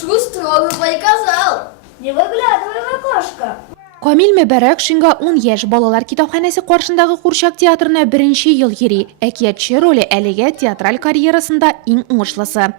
Прошу строго приказал. Не выглядывай в окошко. Камил Мебәрәк шинга 10 яшь балалар китапханәсе каршындагы Курчак театрына 1-нче ел йөри. Әкиятче роле әлегә театраль карьерасында иң уңышлысы.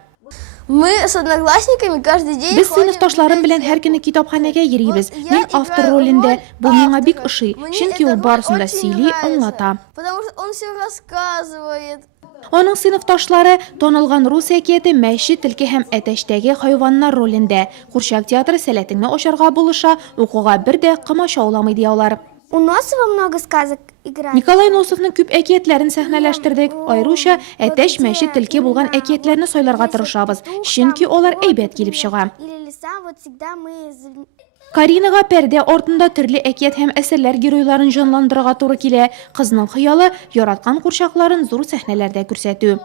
Мы с одноклассниками каждый день Без сыйныфташларым белән һәр көнне китапханәгә йөрибез. Мин автор ролендә. Бу миңа бик ошый, чөнки ул барысын да сөйли, аңлата. Потому что он все рассказывает. Аның сыйныфташлары танылган рус әкияте Мәче, Төлке һәм Әтәштәге хайваннар ролендә. Курчак театры сәләтеңне ошарга булыша, укуга бер дә камашауламый диялар. У Носова много сказок играет. Николай Носовның күп әкиятләрен сәхнәләштердек. Айруча Әтәш, Мәче, Төлке булган әкиятләрне сайларга тырышабыз, чөнки алар әйбәт килеп чыга. Или леса, вот всегда мы... Каринага пәрдә артында төрле әкият һәм әсәрләр геройларын җанландырырга туры килә. Кызның хыялы яраткан курчакларын зур сәхнәләрдә күрсәтү.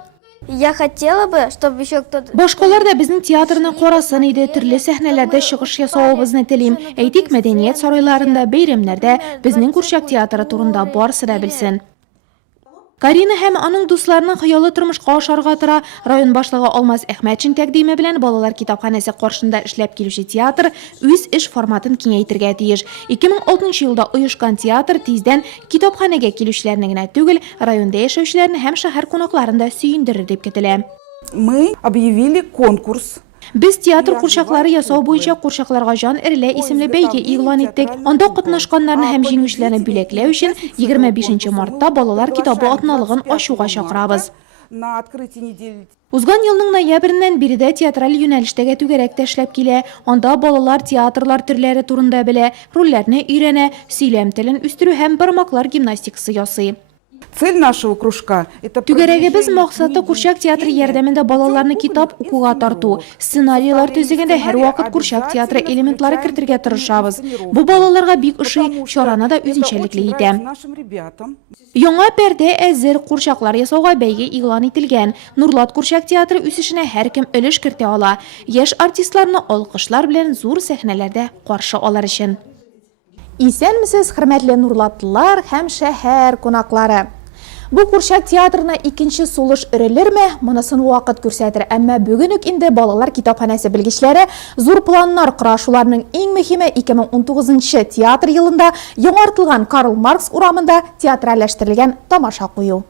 Я хотела бы, чтобы еще кто-то... Башкалар да безнең театрны карасын иде, төрле сәхнәләрдә чыгыш ясавыбызны телим. Әйтик, мәдәният сарайларында, бәйрәмнәрдә безнең Курчак театры турында барысы да белсен. Карина һәм аның дусларының хыялы тормышка ашарга тора. Район башлыгы Алмаз Әхмәтшин тәкъдиме белән балалар китапханәсе каршында эшләп килүче театр үз эш форматын киңәйтергә тиеш. 2006 елда оешкан театр тиздән китапханәгә килүчеләрне генә түгел, районда яшәүчеләрне һәм шәһәр кунакларын да сөендерер дип көтелә. Мы объявили конкурс. Без театр курчаклары ясау буенча Курчакларга жан эрелә исемле бәйге игълан иттек. Анда катнашканнарны һәм җиңүчеләрне бүләкләү өчен 25 мартта балалар китабы атналыгын ачуга чакырабыз. На открытии недели. Узган елның ноябреннән бире дә театраль юнәлештәге түгәрәк эшләп килә. Анда балалар театрлар төрләре турында белә, рольләрне өйрәнә, сөйләм телен үстерү һәм бармаклар гимнастикасы ясый. Цель нашего кружка – это Түгәрәгебез максаты Курчак театры ярдәмендә балаларны китап укуга тарту. Сценарийлар төзегәндә һәр вакыт Курчак театры элементлары кертергә тырышабыз. Бу балаларга бик ошый, чараны да үзенчәлекле итә. нашим ребятам. Яңа пәрдә әзер, Курчаклар ясауга бәйге игълан ителгән. Нурлат Курчак театры үсешенә һәр кем өлеш кертә ала. Яшь артистларны алкышлар белән зур сәхнәләрдә каршы алар өчен. Исәнмесез, хөрмәтле Нурлатлылар һәм шәһәр кунаклары. Бу Курчак театрына икенче сулыш өрелерме? Монысын вакыт күрсәтер. Әмма бүген үк инде балалар китапханәсе белгечләре зур планнар кыра. Шуларның иң мөһиме 2019 театр елында яңартылган Карл Маркс урамында театральләштерелгән тамаша кую.